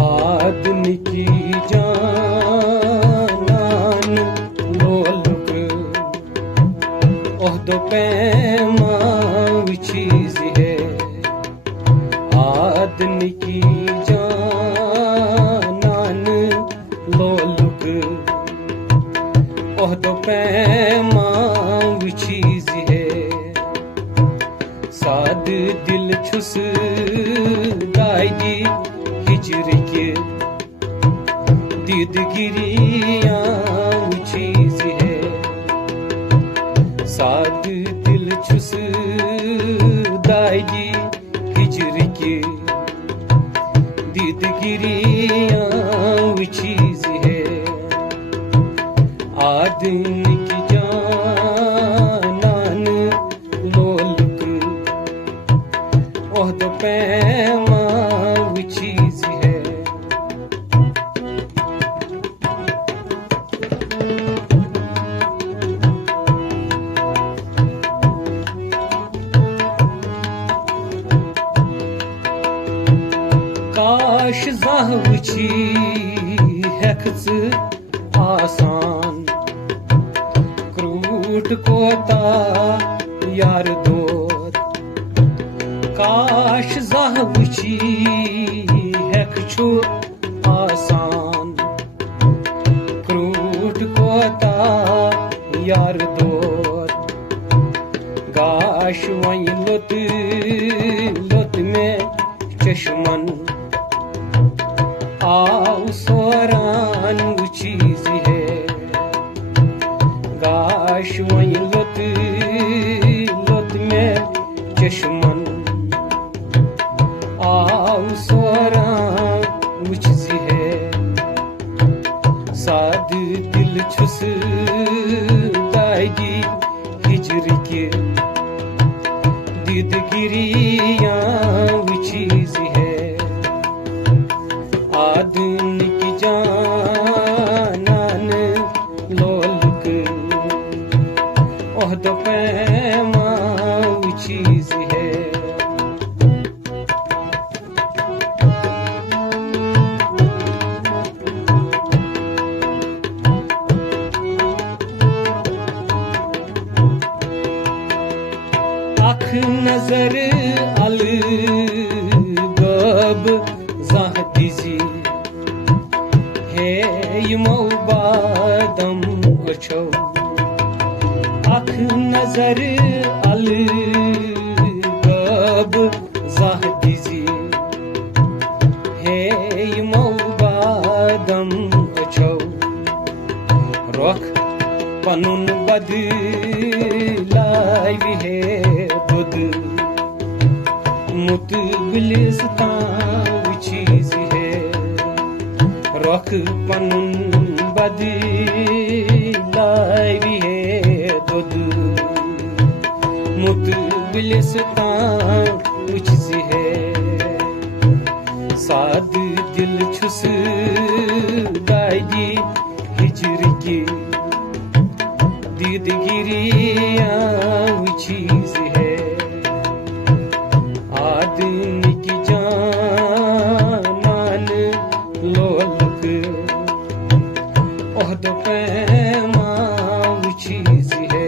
आदमी की जानान लोलुक ओहदो पैमा चीज है आदमी की जानान लोलुक ओहदो पैमा चीज है साद दिल छुस दायदी हिजर के दीदगिरियां चीज है साद दिल छुस दायदी हिजर के दीदगिरियां चीज है आदमी की जानान लोलुक ओहदो पैमा चीज है काश ज़ाह वुची हेखच आसान क्रूट कोता यार दोत काश ज़ाह वुची हेखछु आसान क्रूट कोता यार दोत गाश वहीं लुत लुत में चश्मन आओ सोरान वो चीज है गाश वहीं लुत लुत में चश्मन आओ सोरान वो चीज है साद दिल छुस दायगी हिजर के दीदगिरियां वो चीज है आदमी की जानान लोलुक ओहदो पैमा चीज है अख नजर अल गब ज़ाह दीजी है यमो बादम अछो अख नजर अल गब ज़ाह दीजी है यमो बादम अछो रोख पनुन बदलाई है बुद मुत गुलिस्तान चीज है रोख पनुन बदलाई है दुद मुत गुलिस्तान चीज है साद दिल छुस दायदी हिजर की दीदगिरियां चीज है आदमी की जानान लोलुक ओहदो पैमा चीज है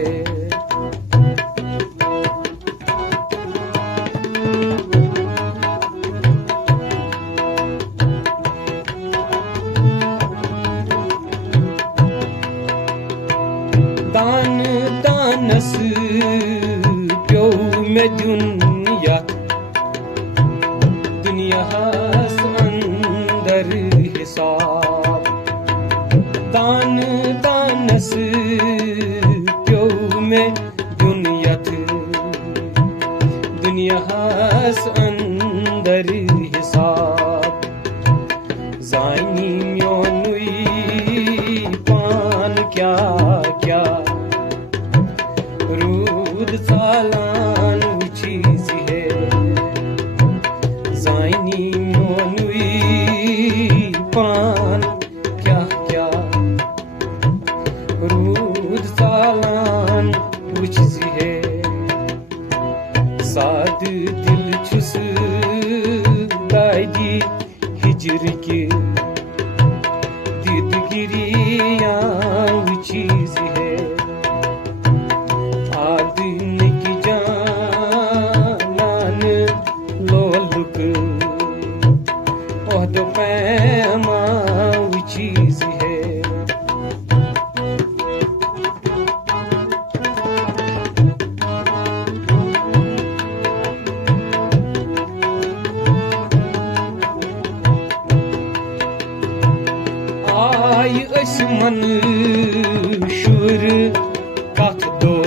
दान दानस प्यो में दुनिया दुनियास अंदर हिसाब दान दानस प्यो में दुनियास अंदर हिसाब जानी म्योनुई पान क्या क्या रूद सालान चीज है जानी म्योनुई पान क्या आय मन शुर कथ दो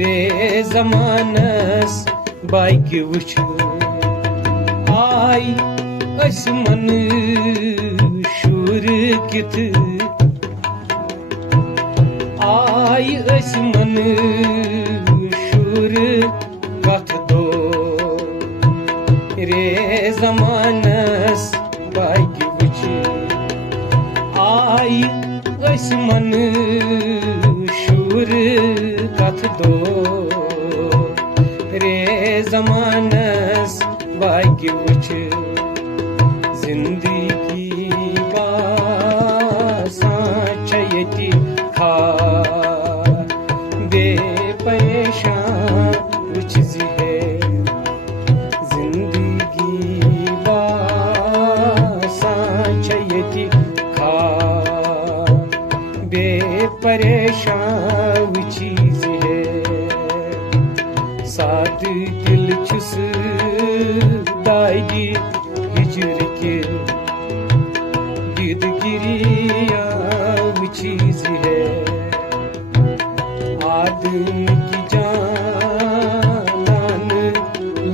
रे जमानस बाइक वुछ आय मन शुर किथ आय मन शुर कथ दो रे जमानस बाइक वुछ आय मन शुर कथ दो रे जमानस बाइक वुछ जिंदगी बासां छ यति खार बेपरेशान वुछ है जिंदगी बासां छ यति खार बेपरेशान वुछ है साद दिल छुस दागी हिजर के गिरगिरिया चीज है आदमी की जान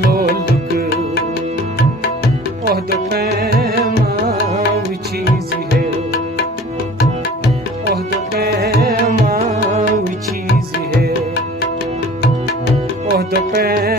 लोलुक ओहद पैमा चीज है ओहद पैमा चीज है ओहद पैमा